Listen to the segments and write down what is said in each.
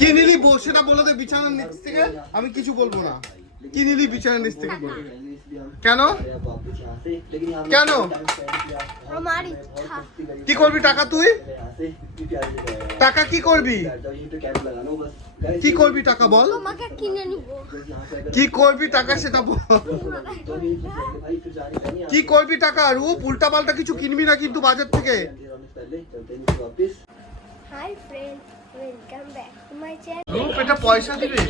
কি নিলি সেটা বলে দে বিছানার নিচ থেকে, আমি কিছু বলবো না। কি নিলি বিছানার নিচ থেকে বল। কেন কেন আমার ইচ্ছা। কি করবি টাকা তুই? টাকা কি করবি? কি করবি টাকা বল? তোমাকে কিনে নিব। কি করবি টাকা সেটা বল। কি করবি টাকা? রূপ উল্টা পাল্টা কিছু কিনবি না কিন্তু বাজার থেকে। Hi friend, welcome back to my channel. রূপ এটা পয়সা দিবে?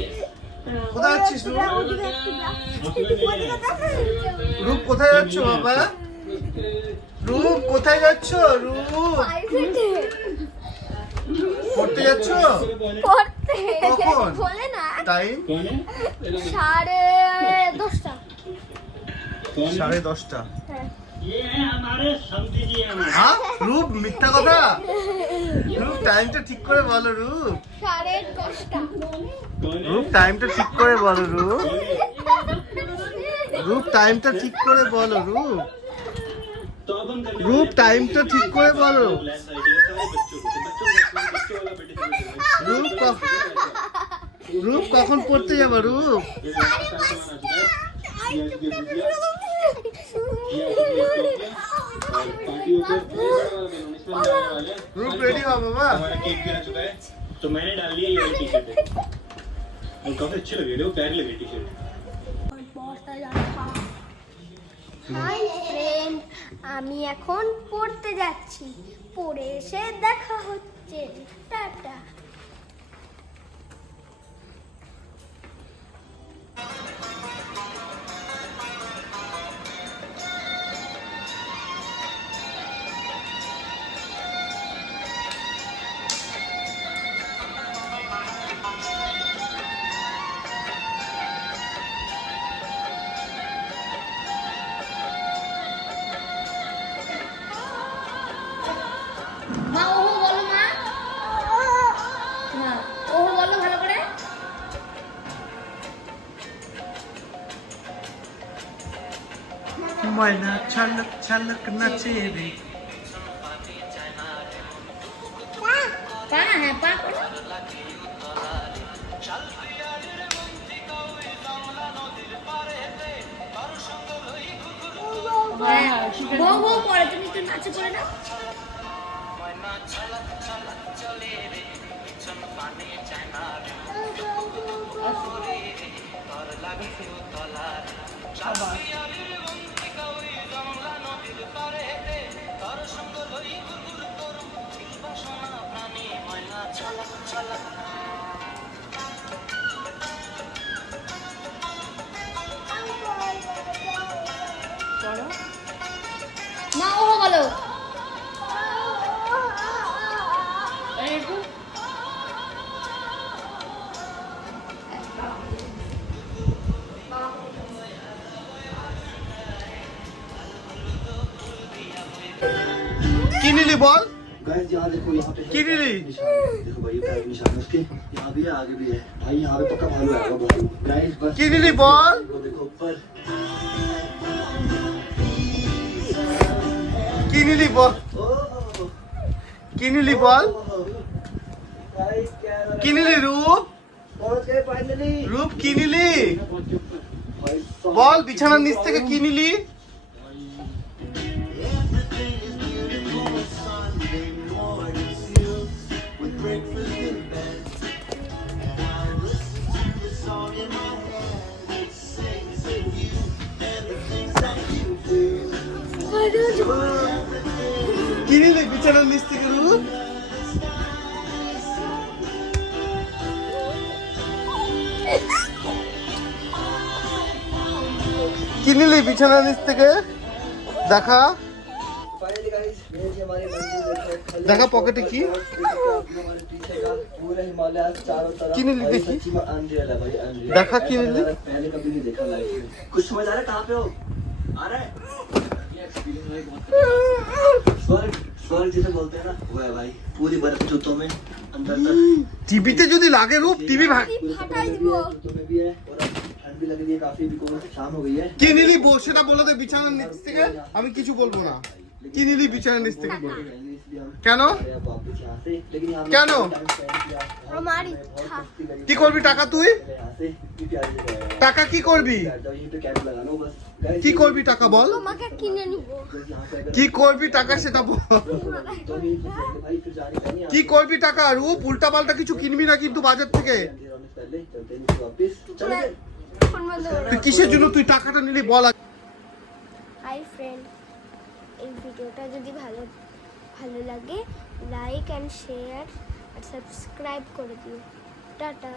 কোথায় যাচ্ছিস রূপ? রূপ কোথায় যাচ্ছ বাবা? রূপ কোথায় যাচ্ছ? রূপ পড়তে যাচ্ছ? পড়তে কখন? বলে না টাইম 10:30। 10:30। হ্যাঁ। হ্যাঁ রূপ মিথ্যা কথা। রূপ টাইমটা ঠিক করে বলো রূপ। 10:30। রূপ টাইমটা ঠিক করে বলো রূপ। রূপ টাইমটা ঠিক করে বলো রূপ। রূপ টাইমটা ঠিক করে বলো। রূপ কখন পড়তে যাবো রূপ? রূপ রেডি হও বাবা। तो मैंने डाल दिया ये वाली टी शर्ट है, काफी अच्छी लग रही है, वो प्यारी लग रही है टी शर्ट। হাই ফ্রেন্ড, আমি এখন পড়তে যাচ্ছি। পড়ে এসে দেখা হচ্ছে। টাটা। মা ওহো বলো মা। হ্যাঁ ওহো বলো ভালো করে। ময়না ছলক ছলক নাচে রে। পা হ্যাঁ পা করো। বউ বউ পরে তুমি তো নাচে করে না। মা ওহো বলো। কি নিলি বল? गाइस यहाँ देखो, यहाँ पे কি নিলি? देखो भाई पैर के निशान है उसके, यहाँ भी है आगे भी है भाई, यहाँ पे पक्का भालू आएगा भालू। गाइस बस কি নিলি বল? वो देखो ऊपर, কি নিলি বল? ओह কি নিলি বল? गाइस क्या কি নিলি রূপ? पहुंच गए फाइनली রূপ কি নিলি भाई साहब। বল? বিছানার নিচ থেকে কি নিলি? কি নিলি বিছানার নিচ থেকে রূপ? কি নিলি বিছানার নিচ থেকে? দেখা फाइनली गाइस ये जी हमारी मंजिल देखो, देखा पॉकेट की? हमारे पीछे का पूरा हिमालय चारों तरफ की नहीं ली भाई देखी? सच्ची में अनरियल है भाई, अनरियल। देखा की नहीं ली? पहले कभी नहीं देखा लाइफ में। कुछ समझ आ रहा है? कहाँ पे हो? आ रहा है? स्वर्ग, स्वर्ग जिसे बोलते हैं ना वो है भाई, पूरी बर्फ जूतों में अंदर तक। টিভিতে যদি লাগে রূপ টিভি ভাগ। ফাটাই দিব। जूतों में भी है और अब ठंड भी लग रही है काफी, बिकॉज शाम हो गई है। কি নিলি সেটা বলে দে বিছানার নিচ থেকে, আমি কিছু বলবো না। কি নিলি বিছানার নিচ থেকে বল। কেন वापस यहाँ से लेकिन यहाँ क्या नो? टाइम स्पेंड किया हमारी बहुत था। मस्ती करी। কি করবি টাকা তুই यहाँ से भी प्यार से गया। টাকা কি করবি बैठ जाओ यहीं पे कैंप लगा लो बस Guys, কি করবি টাকা বল তোমাকে কিনে নিব बस यहाँ पे अगर কি করবি টাকা সেটা বল तो भी भाई फिर जाने का नहीं কি করবি টাকা রূপ উল্টা পাল্টা কিছু কিনবি না কিন্তু বাজার থেকে अंधेरा में पहले चलते हैं नीचे वापस चलो ফোন বন্ধ করো তুই কিসের জন্য তুই টাকাটা নিলি বল আগে। হাই ফ্রেন্ড এই ভিডিওটা যদি ভালো লাগে লাইক অ্যান্ড শেয়ার আর সাবস্ক্রাইব করে দিও টাটা